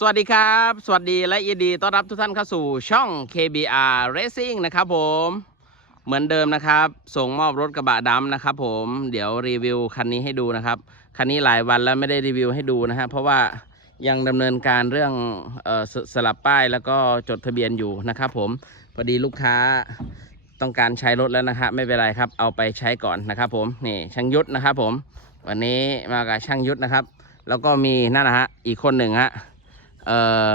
สวัสดีครับ สวัสดีและยินดีต้อนรับทุกท่านเข้าสู่ช่อง KBR Racing นะครับผม เหมือนเดิมนะครับ ส่งมอบรถกระบะดำนะครับผม เดี๋ยวรีวิวคันนี้ให้ดูนะครับ คันนี้หลายวันแล้วไม่ได้รีวิวให้ดูนะฮะ เพราะว่ายังดำเนินการเรื่องออสสลับป้ายแล้วก็จดทะเบียนอยู่นะครับผม พอดีลูกค้าต้องการใช้รถแล้วนะครับไม่เป็นไรครับ เอาไปใช้ก่อนนะครับผม นี่ช่างยุทธนะครับผม วันนี้มากับช่างยุทธนะครับ แล้วก็มีนั่นนะฮะ อีกคนหนึ่งฮะ เอ่อ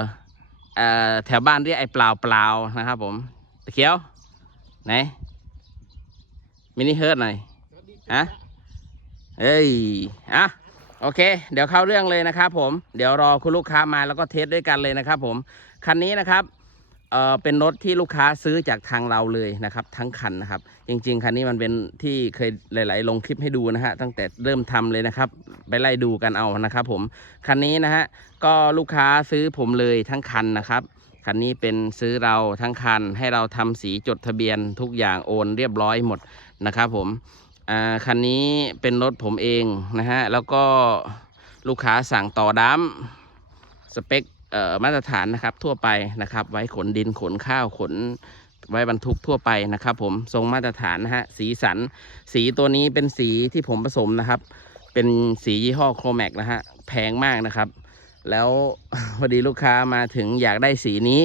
แถวบ้านเรียกไอ้เปล่าเปล่านะครับผมตะเขียวไหนมินิเฮิร์ตหน่อยฮะเอ้ยอะโอเค เดี๋ยวเข้าเรื่องเลยนะครับผม เดี๋ยวรอคุณลูกค้ามาแล้วก็เทสด้วยกันเลยนะครับผม คันนี้นะครับ เอ่อเป็นรถที่ลูกค้าซื้อจากทางเราเลยนะครับ ทั้งคันนะครับ จริง ๆคันนี้มันเป็นที่เคยหลาย ๆ ลงคลิปให้ดูนะฮะตั้งแต่เริ่มทำเลยนะครับ ไปไล่ดูกันเอานะครับ ผมคันนี้นะฮะก็ลูกค้าซื้อผมเลยทั้งคันนะครับคันนี้เป็นซื้อเราทั้งคันให้เราทำสีจดทะเบียนทุกอย่างโอนเรียบร้อยหมดนะครับ ผมอ่าคันนี้เป็นรถผมเองนะฮะแล้วก็ลูกค้าสั่งต่อดัมสเปค มาตรฐานนะครับทั่วไปนะครับ ไว้ขนดินขนข้าวขนไว้บรรทุกทั่วไปนะครับ ผมทรงมาตรฐานนะฮะสีสัน สีตัวนี้เป็นสีที่ผมผสมนะครับ เป็นสียี่ห้อโครแมกนะฮะแพงมากนะครับ แล้วพอดีลูกค้ามาถึงอยากได้สีนี้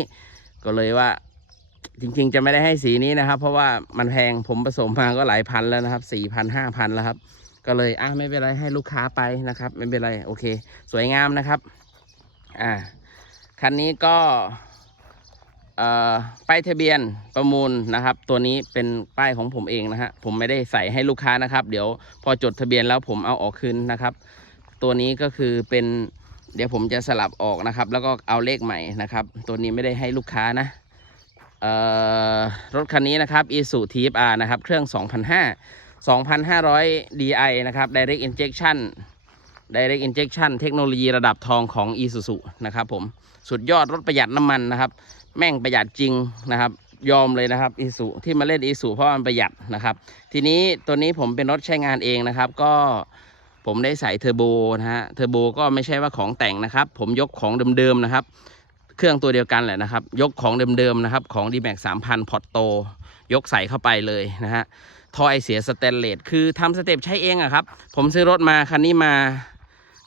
ก็เลยว่าจริงๆ จะไม่ได้ให้สีนี้นะครับ เพราะว่ามันแพงผมผสมมาก็หลายพันแล้วนะครับสี่พันห้าพันแล้วครับ ก็เลยอะไม่เป็นไรให้ลูกค้าไปนะครับ ไม่เป็นไรโอเค สวยงามนะครับ อ่า คันนี้ก็เอ่อป้ายทะเบียนประมูลนะครับ ตัวนี้เป็นป้ายของผมเองนะฮะผมไม่ได้ใส่ให้ลูกค้านะครับ เดี๋ยวพอจดทะเบียนแล้วผมเอาออกคืนนะครับ ตัวนี้ก็คือเป็นเดี๋ยวผมจะสลับออกนะครับ แล้วก็เอาเลขใหม่นะครับ ตัวนี้ไม่ได้ให้ลูกค้านะเอ่อรถคันนี้นะครับ i s u TFR นะครับ เครื่อง 2,500 2,500 DI นะครับ Direct Injection Direct Injection เทคโนโลยีระดับทองของ Isuzu นะครับผมสุดยอดรถประหยัดน้ำมันนะครับ แม่งประหยัดจริงนะครับ ยอมเลยนะครับ i s u ที่มาเล่น i s u เพราะมันประหยัดนะครับ ทีนี้ตัวนี้ผมเป็นรถใช้งานเองนะครับ ก็ผมได้ใส่เทอร์โบนะฮะเทอร์โบก็ไม่ใช่ว่าของแต่งนะครับ ผมยกของเดิมๆนะครับ เครื่องตัวเดียวกันแหละนะครับ ยกของเดิมๆนะครับของ d m a x 3,000พอร์ตโตยกใส่เข้าไปเลยนะฮะทอยเสียสแตนเลสคือทำสเต็ปใช้เองอะครับ ผมซื้อรถมาคันนี้มา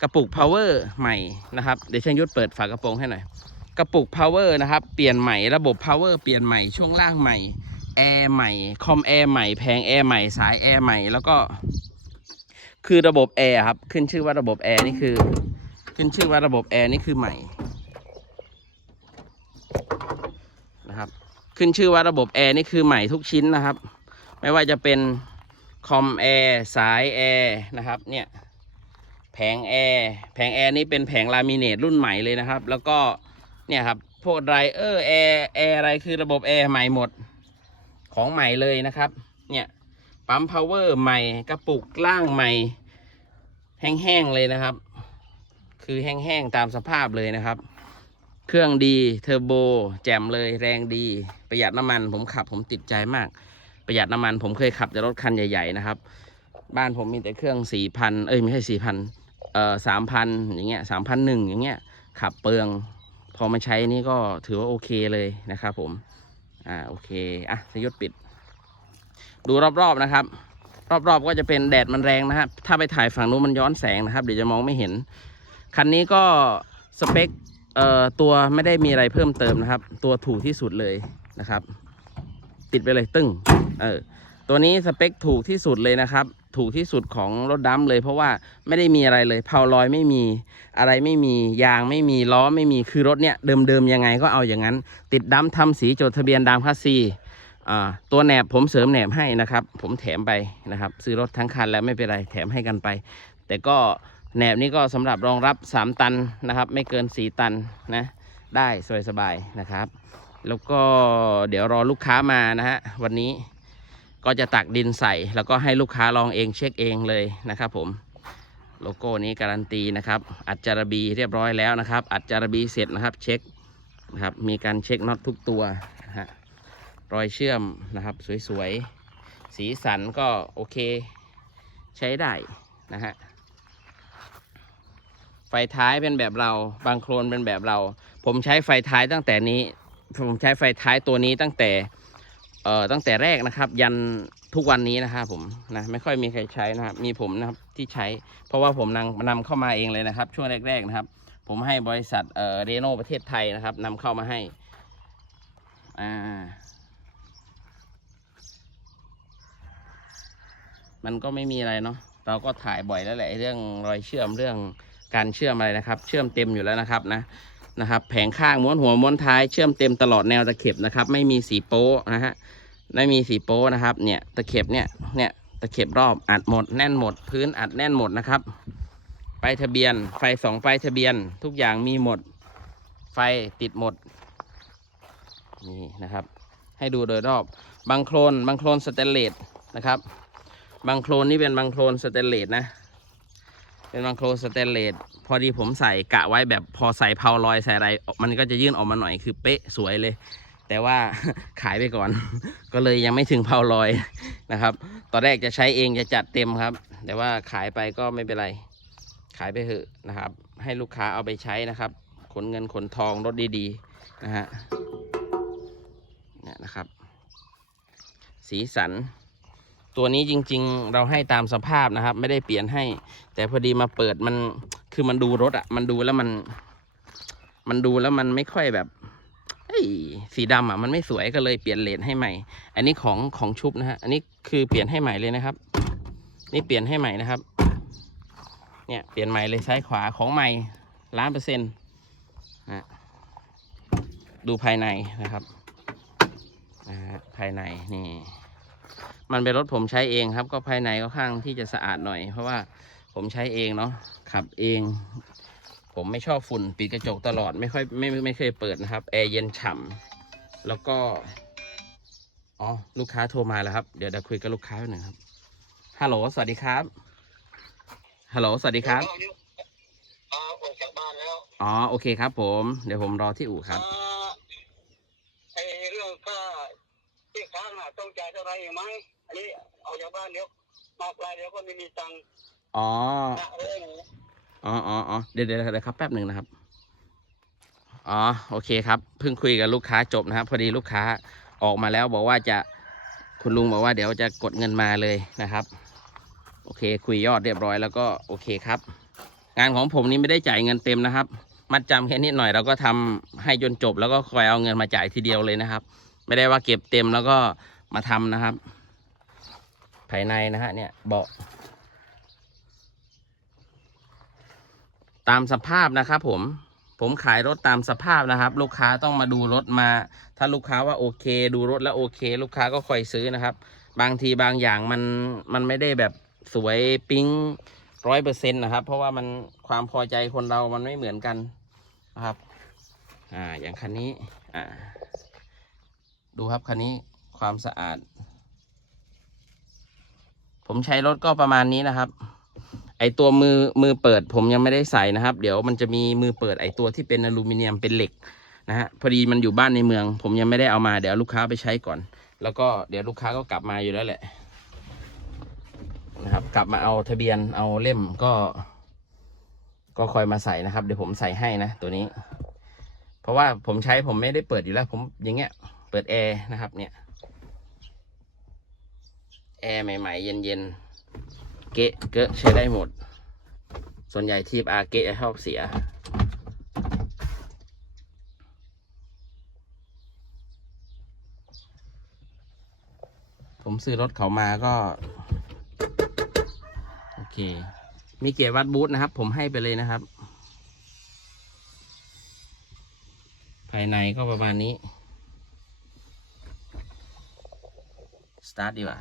กระปุก power ใหม่นะครับ เดี๋ยวช่างยุทธเปิดฝากระโปรงให้หน่อย กระปุก power นะครับ เปลี่ยนใหม่ ระบบ power เปลี่ยนใหม่ ช่วงล่างใหม่ แอร์ใหม่ คอมแอร์ใหม่แผงแอร์ใหม่ สายแอร์ใหม่ แล้วก็ คือระบบแอร์ครับ ขึ้นชื่อว่าระบบแอร์นี่คือ ขึ้นชื่อว่าระบบแอร์นี่คือใหม่นะครับ ขึ้นชื่อว่าระบบแอร์นี่คือใหม่ทุกชิ้นนะครับ ไม่ว่าจะเป็นคอมแอร์สายแอร์นะครับ เนี่ย แผงแอร์แผงแอร์นี่เป็นแผงลามิเนตรุ่นใหม่เลยนะครับ แล้วก็เนี่ยครับพวกไดรเออร์แอร์แอร์อะไรคือระบบแอร์ใหม่หมดของใหม่เลยนะครับ เนี่ยปั๊มพาวเวอร์ใหม่กระปุกล่างใหม่ แห้งๆเลยนะครับ คือแห้งๆตามสภาพเลยนะครับ เครื่องดีเทอร์โบ แจ่มเลยแรงดี ประหยัดน้ำมันผมขับผมติดใจมาก ประหยัดน้ำมันผมเคยขับแต่รถคันใหญ่ ๆ นะครับ บ้านผมมีแต่เครื่องสี่พันเอ้ยไม่ใช่สี่พัน เอ่อสามพันอย่างเงี้ยสามพันหนึ่งอย่างเงี้ยขับเปลือง พอมาใช้นี่ก็ถือว่าโอเคเลยนะครับผม อ่าโอเค อะสยศปิด ดูรอบๆนะครับ รอบๆก็จะเป็นแดดมันแรงนะครับ ถ้าไปถ่ายฝั่งนู้นมันย้อนแสงนะครับ เดี๋ยวจะมองไม่เห็น คันนี้ก็สเปคเอ่อตัวไม่ได้มีอะไรเพิ่มเติมนะครับ ตัวถูกที่สุดเลยนะครับ ติดไปเลยตึ้งเออตัวนี้สเปคถูกที่สุดเลยนะครับ ถูกที่สุดของรถดัมเลย เพราะว่าไม่ได้มีอะไรเลยเพาลอยไม่มีอะไรไม่มียางไม่มีล้อไม่มีคือรถเนี้ยเดิมๆยังไงก็เอาอย่างนั้น ติดดัมทำสีจดทะเบียนดามคัสซีอ่าตัวแหนบผมเสริมแหนบให้นะครับ ผมแถมไปนะครับ ซื้อรถทั้งคันแล้วไม่เป็นไรแถมให้กันไป แต่ก็แหนบนี้ก็สำหรับรองรับ 3 ตันนะครับ ไม่เกิน 4 ตันนะได้สบายๆนะครับ แล้วก็เดี๋ยวรอลูกค้ามานะฮะวันนี้ ก็จะตักดินใส่ แล้วก็ให้ลูกค้าลองเองเช็คเองเลยนะครับผมโลโก้นี้การันตีนะครับอัดจารบีเรียบร้อยแล้วนะครับ อัดจารบีเสร็จนะครับเช็คนะครับมีการเช็คน็อตทุกตัวนะฮะรอยเชื่อมนะครับสวยๆ สีสันก็โอเคใช้ได้นะฮะไฟท้ายเป็นแบบเราบางโคลนเป็นแบบเรา ผมใช้ไฟท้ายตั้งแต่นี้ ผมใช้ไฟท้ายตัวนี้ตั้งแต่ อ่อตั้งแต่แรกนะครับ ยันทุกวันนี้นะครับผมนะไม่ค่อยมีใครใช้นะครับ มีผมนะครับที่ใช้ เพราะว่าผมนำนำเข้ามาเองเลยนะครับ ช่วงแรก ๆนะครับ ผมให้บริษัทเอ่อเรโนประเทศไทยนะครับนำเข้ามาให้อ่ามันก็ไม่มีอะไรเนาะเราก็ถ่ายบ่อยแล้วแหละเรื่องรอยเชื่อมเรื่องการเชื่อมอะไรนะครับ เชื่อมเต็มอยู่แล้วนะครับนะนะครับ แผงข้างม้วนหัวม้วนท้ายเชื่อมเต็มตลอดแนวตะเข็บนะครับ ไม่มีสีโป๊ะนะฮะ ไม่มีสีโป๊ะนะครับ เนี่ยตะเข็บเนี่ยเนี่ยตะเข็บรอบอัดหมดแน่นหมด พื้นอัดแน่นหมดนะครับไปทะเบียน ไฟสองไฟทะเบียน ทุกอย่างมีหมด ไฟติดหมด นี่นะครับ ให้ดูโดยรอบ บางโครนบางโครนสเตนเลสนะครับ บางโครนนี่เป็นบางโครนสเตนเลสนะ เป็นบางโครนสเตนเลสพอดีผมใส่กะไว้แบบพอใส่เพาลอยใส่อะไร มันก็จะยื่นออกมาหน่อยคือเป๊ะสวยเลย แต่ว่าขายไปก่อน ก็เลยยังไม่ถึงเพาลอยนะครับ ตอนแรกจะใช้เองจะจัดเต็มครับ แต่ว่าขายไปก็ไม่เป็นไร ขายไปเถอะนะครับ ให้ลูกค้าเอาไปใช้นะครับ ขนเงินขนทองรถดีๆนะฮะเนี่ยนะครับ สีสัน ตัวนี้จริง ๆ เราให้ตามสภาพนะครับ ไม่ได้เปลี่ยนให้ แต่พอดีมาเปิดมันคือมันดูรถอะมันดูแล้วมัน มันดูแล้วมันไม่ค่อยแบบ สีดำอะมันไม่สวยก็เลยเปลี่ยนเลนให้ใหม่ อันนี้ของของชุบนะฮะ อันนี้คือเปลี่ยนให้ใหม่เลยนะครับ นี่เปลี่ยนให้ใหม่นะครับ เนี่ยเปลี่ยนใหม่เลยซ้ายขวาของใหม่ล้านเปอร์เซ็นต์นะดูภายในนะครับนะฮะภายในนี่ มันเป็นรถผมใช้เองครับ ก็ภายในก็ข้างที่จะสะอาดหน่อย เพราะว่าผมใช้เองเนาะขับเอง ผมไม่ชอบฝุ่นปิดกระจกตลอดไม่ค่อยไม่ไม่ไม่เคยเปิดนะครับแอร์เย็นฉ่ำแล้วก็อ๋อลูกค้าโทรมาแล้วครับ เดี๋ยวเดี๋ยวคุยกับลูกค้าหน่อยครับฮัลโหลสวัสดีครับฮัลโหลสวัสดีครับอ่าออกจากบ้านแล้วอ๋อโอเคครับผม เดี๋ยวผมรอที่อู่ครับ อ่าไอเรื่องค่าที่ค้างอะต้องจ่ายเท่าไหรอีกไหมอันนี้ออกจากบ้านเดี๋ยวมาปลายเดี๋ยวก็ไม่มีตังค์ อ๋อ นะเรื่อง อ๋ออ๋ออ๋อ เดี๋ยวเดี๋ยวครับแป๊บหนึ่งนะครับ อ๋อโอเคครับเพิ่งคุยกับลูกค้าจบนะครับ พอดีลูกค้าออกมาแล้วบอกว่าจะคุณลุงบอกว่าเดี๋ยวจะกดเงินมาเลยนะครับ โอเค คุยยอดเรียบร้อยแล้วก็โอเคครับ งานของผมนี่ไม่ได้จ่ายเงินเต็มนะครับ มัดจำแค่นิดหน่อยเราก็ทำให้จนจบ แล้วก็คอยเอาเงินมาจ่ายทีเดียวเลยนะครับ ไม่ได้ว่าเก็บเต็มแล้วก็มาทำนะครับ ภายในนะฮะเนี่ยเบาะ ตามสภาพนะครับผมผมขายรถตามสภาพนะครับ ลูกค้าต้องมาดูรถมา ถ้าลูกค้าว่าโอเค ดูรถแล้วโอเค ลูกค้าก็ค่อยซื้อนะครับ บางทีบางอย่างมันมันไม่ได้แบบสวยปิ๊งร้อยเปอร์เซ็นต์นะครับ เพราะว่ามันความพอใจคนเรามันไม่เหมือนกันนะครับ อ่าอย่างคันนี้อ่าดูครับคันนี้ความสะอาด ผมใช้รถก็ประมาณนี้นะครับ ไอตัวมือมือเปิดผมยังไม่ได้ใส่นะครับ เดี๋ยวมันจะมีมือเปิดไอตัวที่เป็นอลูมิเนียมเป็นเหล็กนะฮะพอดีมันอยู่บ้านในเมือง ผมยังไม่ได้เอามาเดี๋ยวลูกค้าไปใช้ก่อน แล้วก็เดี๋ยวลูกค้าก็กลับมาอยู่แล้วแหละนะครับ กลับมาเอาทะเบียนเอาเล่มก็ ก็คอยมาใส่นะครับ เดี๋ยวผมใส่ให้นะตัวนี้ เพราะว่าผมใช้ผมไม่ได้เปิดอยู่แล้ว ผมอย่างเงี้ย เปิดแอร์นะครับ เนี่ยแอร์ใหม่ ๆ เย็นๆ เกะเกะใช้ได้หมด ส่วนใหญ่ทีบอาเกะชอบเสีย ผมซื้อรถเขามาก็ โอเค มีเกียร์วัดบูธนะครับ ผมให้ไปเลยนะครับ ภายในก็ประมาณนี้ สตาร์ทดีกว่า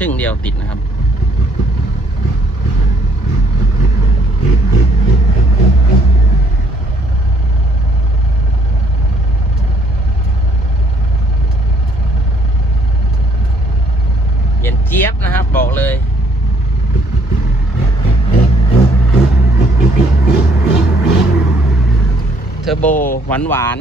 ชึ่งเดียวติดนะครับ เย็นเจี๊ยบนะครับ บอกเลยเทอร์โบหวานหวาน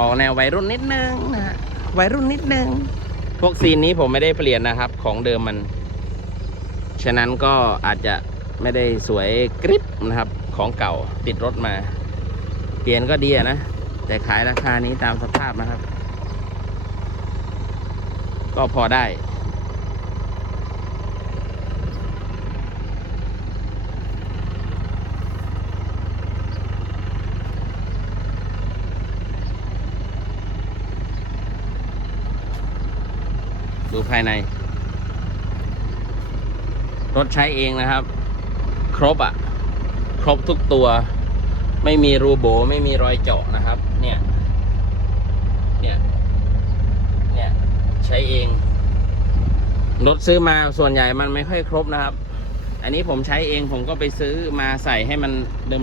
ออกแนววัยรุ่นนิดนึงนะฮะวัยรุ่นนิดนึง พวกซีนนี้ผมไม่ได้เปลี่ยนนะครับ ของเดิมมัน ฉะนั้นก็อาจจะไม่ได้สวยกริบนะครับ ของเก่าติดรถมา เปลี่ยนก็ดีนะ แต่ขายราคานี้ตามสภาพนะครับ ก็พอได้ ดูภายใน รถใช้เองนะครับ ครบอะ่ะ ครบทุกตัว ไม่มีรูโบ ไม่มีรอยเจาะนะครับ เนี่ย เนี่ย เนี่ย ใช้เอง รถซื้อมาส่วนใหญ่มันไม่ค่อยครบนะครับ อันนี้ผมใช้เองผมก็ไปซื้อมาใส่ให้มัน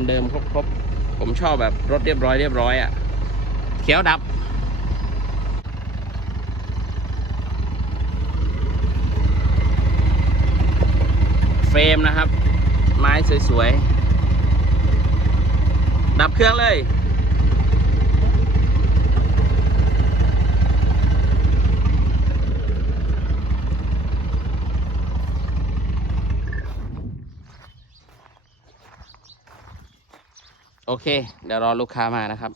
เดิมๆครบๆผมชอบแบบรถเรียบร้อยเรียบร้อยอะ่ะ เขียวดับ รมนะครับ ไม้สวยๆ ดับเครื่องเลยโอเค เดี๋ยวรอลูกค้ามานะครับ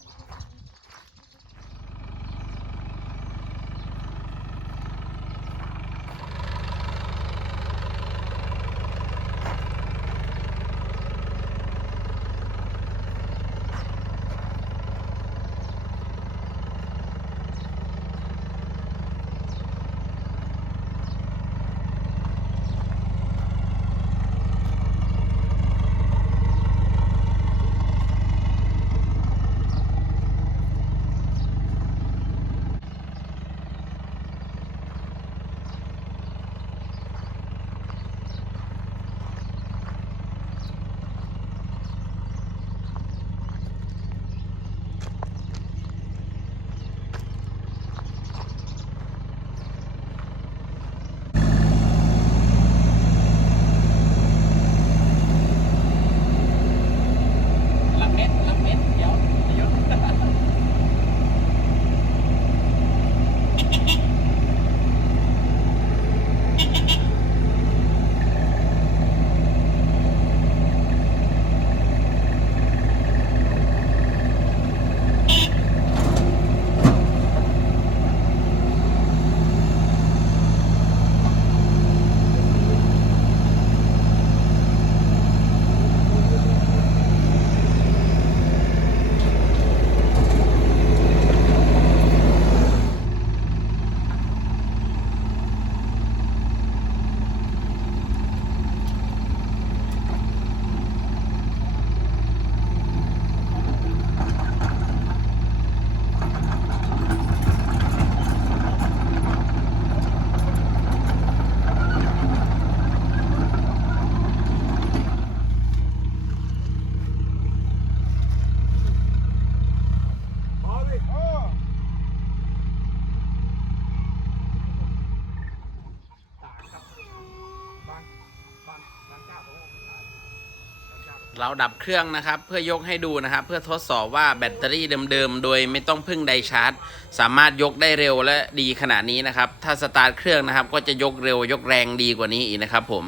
เราดับเครื่องนะครับ เพื่อยกให้ดูนะครับ เพื่อทดสอบว่าแบตเตอรี่เดิมๆ โดยไม่ต้องพึ่งไดชาร์จ สามารถยกได้เร็วและดีขนาดนี้นะครับ ถ้าสตาร์ทเครื่องนะครับ ก็จะยกเร็วยกแรงดีกว่านี้อีกนะครับ ผม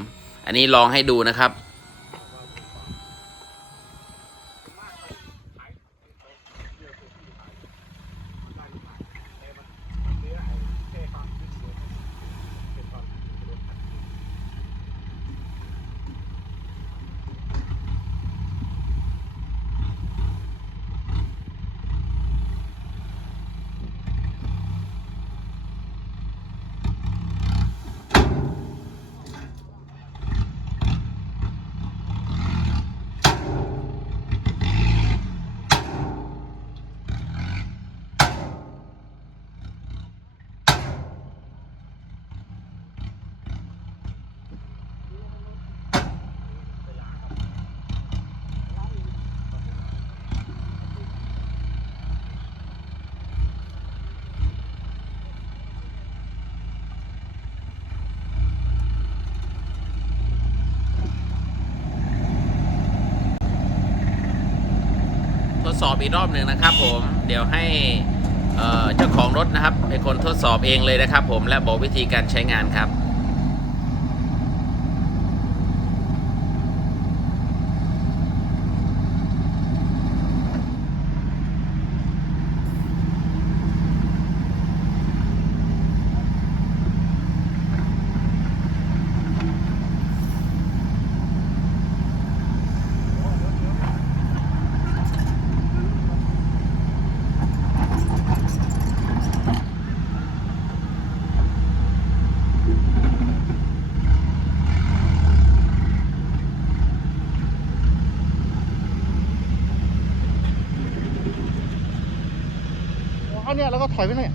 อันนี้ลองให้ดูนะครับ สอบอีกรอบหนึ่งนะครับผมเดี๋ยวให้เอ่อเจ้าของรถนะครับเป็นคนทดสอบเองเลยนะครับผมและบอกวิธีการใช้งานครับ ก็ถอยไปหน่อย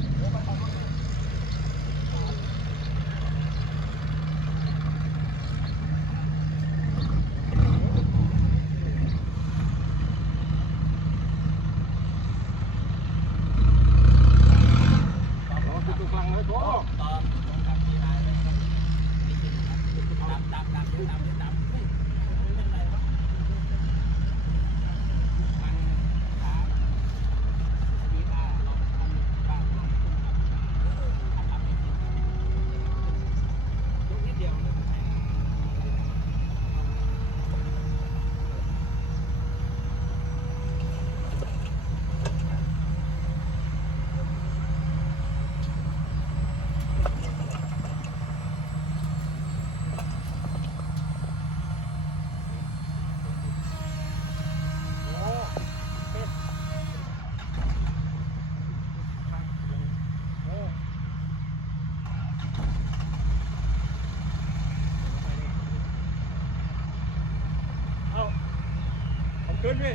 ขึ้นพี่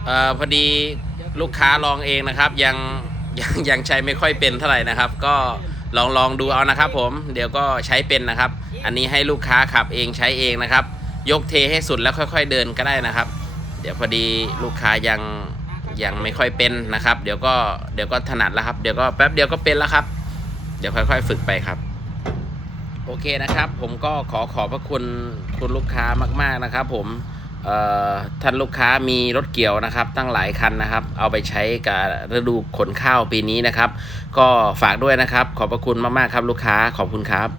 เออพอดีลูกค้าลองเองนะครับ ยังยังยังใช้ไม่ค่อยเป็นเท่าไหร่นะครับ ก็ลองลองดูเอานะครับ ผมเดี๋ยวก็ใช้เป็นนะครับ อันนี้ให้ลูกค้าขับเองใช้เองนะครับ ยกเทให้สุดแล้วค่อย ๆ เดินก็ได้นะครับ เดี๋ยวพอดีลูกค้ายังยังไม่ค่อยเป็นนะครับ เดี๋ยวก็เดี๋ยวก็ถนัดแล้วครับ เดี๋ยวก็แป๊บเดียวก็เป็นแล้วครับ เดี๋ยวค่อย ๆ ฝึกไปครับ โอเคนะครับ ผมก็ขอขอบพระคุณคุณลูกค้ามาก ๆนะครับ ผม ท่านลูกค้ามีรถเกี่ยวนะครับ ตั้งหลายคันนะครับ เอาไปใช้กับฤดูขนข้าวปีนี้นะครับ ก็ฝากด้วยนะครับ ขอบพระคุณมากๆครับลูกค้าขอบคุณครับ